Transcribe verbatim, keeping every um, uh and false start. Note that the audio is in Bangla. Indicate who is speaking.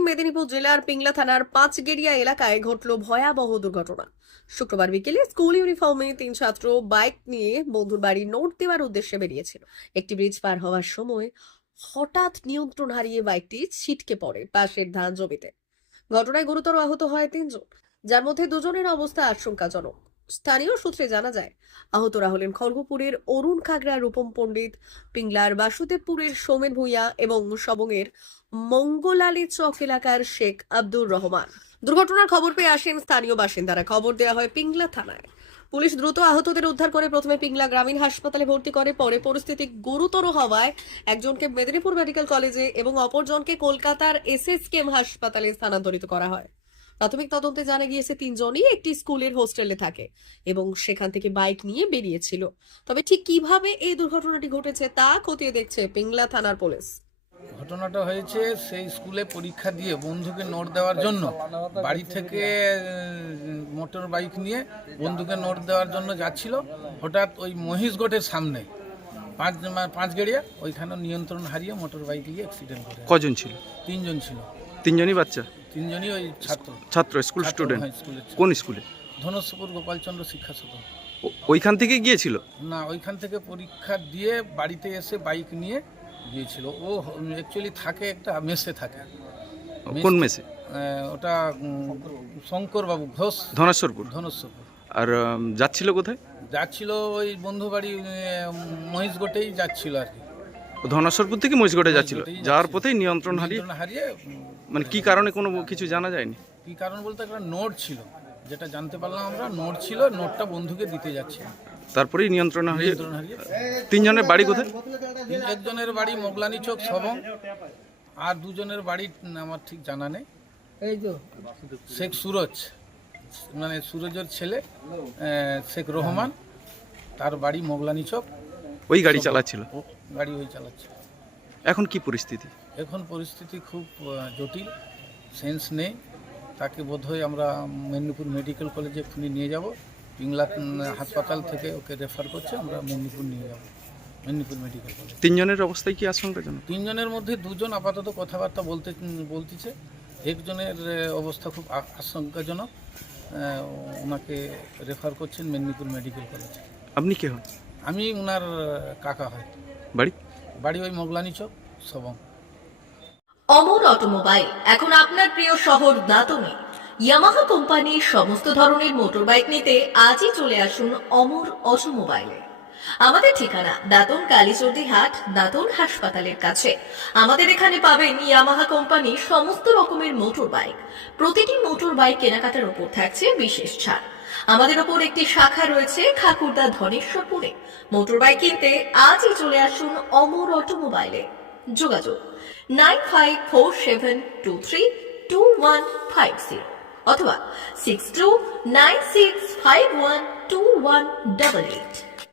Speaker 1: মেদিনীপুর জেলার পিংলা থানার পাঁচগেড়িয়া এলাকায় ঘটল ভয়াবহ দুর্ঘটনা। শুক্রবার বিকেলে স্কুল ইউনিফর্মে তিন ছাত্র বাইক নিয়ে বন্ধুর বাড়ি নোট দেওয়ার উদ্দেশ্যে বেরিয়েছিল। একটি ব্রিজ পার হওয়ার সময় হঠাৎ নিয়ন্ত্রণ হারিয়ে বাইকটি ছিটকে পড়ে পাশের ধান জমিতে। ঘটনায় গুরুতর আহত হয় তিনজন, যার মধ্যে দুজনের অবস্থা আশঙ্কাজনক। স্থানীয় সূত্রে জানা যায়, আহতরা হলেন খড়গপুরের অরুণ কাগড়া, রূপম পণ্ডিত, পিংলার বাসুদেবপুরের সোমেন ভূঁইয়া এবং সবংয়ের মঙ্গলালী চক এলাকার শেখ আব্দুর রহমান। দুর্ঘটনার খবর পেয়ে আসেন স্থানীয় বাসিন্দারা। খবর দেওয়া হয় পিংলা থানায়। পুলিশ দ্রুত আহতদের উদ্ধার করে প্রথমে পিংলা গ্রামীণ হাসপাতালে ভর্তি করে, পরে পরিস্থিতি গুরুতর হওয়ায় একজনকে মেদিনীপুর মেডিকেল কলেজে এবং অপরজনকে কলকাতার এসএসকেএম হাসপাতালে স্থানান্তরিত করা হয়। প্রাথমিক তদন্তে জানা গিয়েছে তিনজনই একটি স্কুলের হোস্টেলে থাকে এবং সেখান থেকে বাইক নিয়ে বেরিয়েছিল। তবে ঠিক কিভাবে এই দুর্ঘটনাটি ঘটেছে তা খতিয়ে দেখছে পিংলা থানার পুলিশ।
Speaker 2: ঘটনাটা হয়েছে সেই স্কুলে পরীক্ষা দিয়ে বন্ধুকে নোট দেওয়ার জন্য বাড়ি থেকে মোটর বাইক নিয়ে বন্ধুকে নোট দেওয়ার জন্য যাচ্ছিল। হঠাৎ ওই মহিষগড়ের সামনে পাঁচ পাঁচ গেড়িয়া ওইখানে নিয়ন্ত্রণ হারিয়ে মোটর বাইক গিয়ে অ্যাক্সিডেন্ট করে।
Speaker 3: কজন ছিল?
Speaker 2: তিনজন ছিল।
Speaker 3: তিনজনই বাচ্চা?
Speaker 2: তিনজনই ওই ছাত্র
Speaker 3: ছাত্র স্কুল স্টুডেন্ট? কোন স্কুলে?
Speaker 2: ধনস্বপুর গোপালচন্দ্র শিক্ষা সদন।
Speaker 3: ওইখান থেকে গিয়েছিল?
Speaker 2: না, ওইখান থেকে পরীক্ষা দিয়ে বাড়িতে এসে বাইক নিয়ে গিয়েছিল। ও অ্যাকচুয়ালি থাকে একটা মেসে থাকে।
Speaker 3: কোন মেসে?
Speaker 2: ওটা শঙ্কর বাবু ঘোষ,
Speaker 3: ধনেশ্বরপুর।
Speaker 2: ধনেশ্বরপুর।
Speaker 3: আর যাচ্ছিল কোথায়?
Speaker 2: যাচ্ছিল ওই বন্ধু বাড়ি মহিষগড়েই যাচ্ছিল আর কি।
Speaker 3: ধনেশ্বরপুর থেকে মহিষগড়ে যাচ্ছিল, যাওয়ার পথেই নিয়ন্ত্রণ হারিয়ে
Speaker 2: হারিয়ে
Speaker 3: মানে কি কারণে কোনো কিছু জানা যায়নি?
Speaker 2: কি কারণ বলতে একটা নোট ছিল, যেটা জানতে পারলাম আমরা, নোট ছিল, নোটটা বন্ধুকে দিতে যাচ্ছে,
Speaker 3: তারপরেই নিয়ন্ত্রণ হারিয়ে।
Speaker 2: নিয়ন্ত্রণ হারিয়ে।
Speaker 3: তিনজনের বাড়ি কোথায়?
Speaker 2: একজনের বাড়ি মোগলানি চোক সবং, আর দুজনের বাড়ি আমার ঠিক জানা নেই। এই তো শেখ সুরজ, মানে সুরজের ছেলে শেখ রহমান, তার বাড়ি মোগলানি চক।
Speaker 3: ওই গাড়ি চালাচ্ছিল?
Speaker 2: গাড়ি ওই চালাচ্ছে।
Speaker 3: এখন কি পরিস্থিতি?
Speaker 2: এখন পরিস্থিতি খুব জটিল, সেন্স নেই। তাকে বোধহয় আমরা মেদিনীপুর মেডিকেল কলেজে এক্ষুনি নিয়ে যাব। পিংলা হাসপাতাল থেকে ওকে রেফার করছে, আমরা মেদিনীপুর নিয়ে যাব, মেদিনীপুর মেডিকেল কলেজ।
Speaker 3: তিনজনের অবস্থায় কি আশঙ্কাজনক?
Speaker 2: তিনজনের মধ্যে দুজন আপাতত কথাবার্তা বলতে বলতেছে, একজনের অবস্থা খুব আশঙ্কাজনক, ওনাকে রেফার করছেন মেদিনীপুর মেডিকেল কলেজে।
Speaker 3: আপনি কে হন?
Speaker 2: আমি ওনার কাকা হয়।
Speaker 3: বাড়ি?
Speaker 2: বাড়ি ওই মোগলানি চক সবং।
Speaker 4: অমর অটোমোবাইল এখন আপনার প্রিয় শহর দাঁতনে। ইয়ামাহা কোম্পানির সমস্ত ধরনের মোটরবাইক নিতে আজই চলে আসুন অমর অটোমোবাইলে। আমাদের ঠিকানা দাঁতন কালীচর্দি হাট, দাঁতন হাসপাতালের কাছে। আমাদের এখানে পাবেন ইয়ামাহা কোম্পানির সমস্ত রকমের মোটর বাইক। প্রতিটি মোটর বাইক কেনাকাটার উপর থাকছে বিশেষ ছাড়। আমাদের ওপর একটি শাখা রয়েছে খাকুরদা ধনেশ্বরপুরে। মোটর বাইক কিনতে আজই চলে আসুন অমর অটোমোবাইলে। যোগাযোগ nine five four seven two three two one five zero অথবা six two nine six five one two one double eight.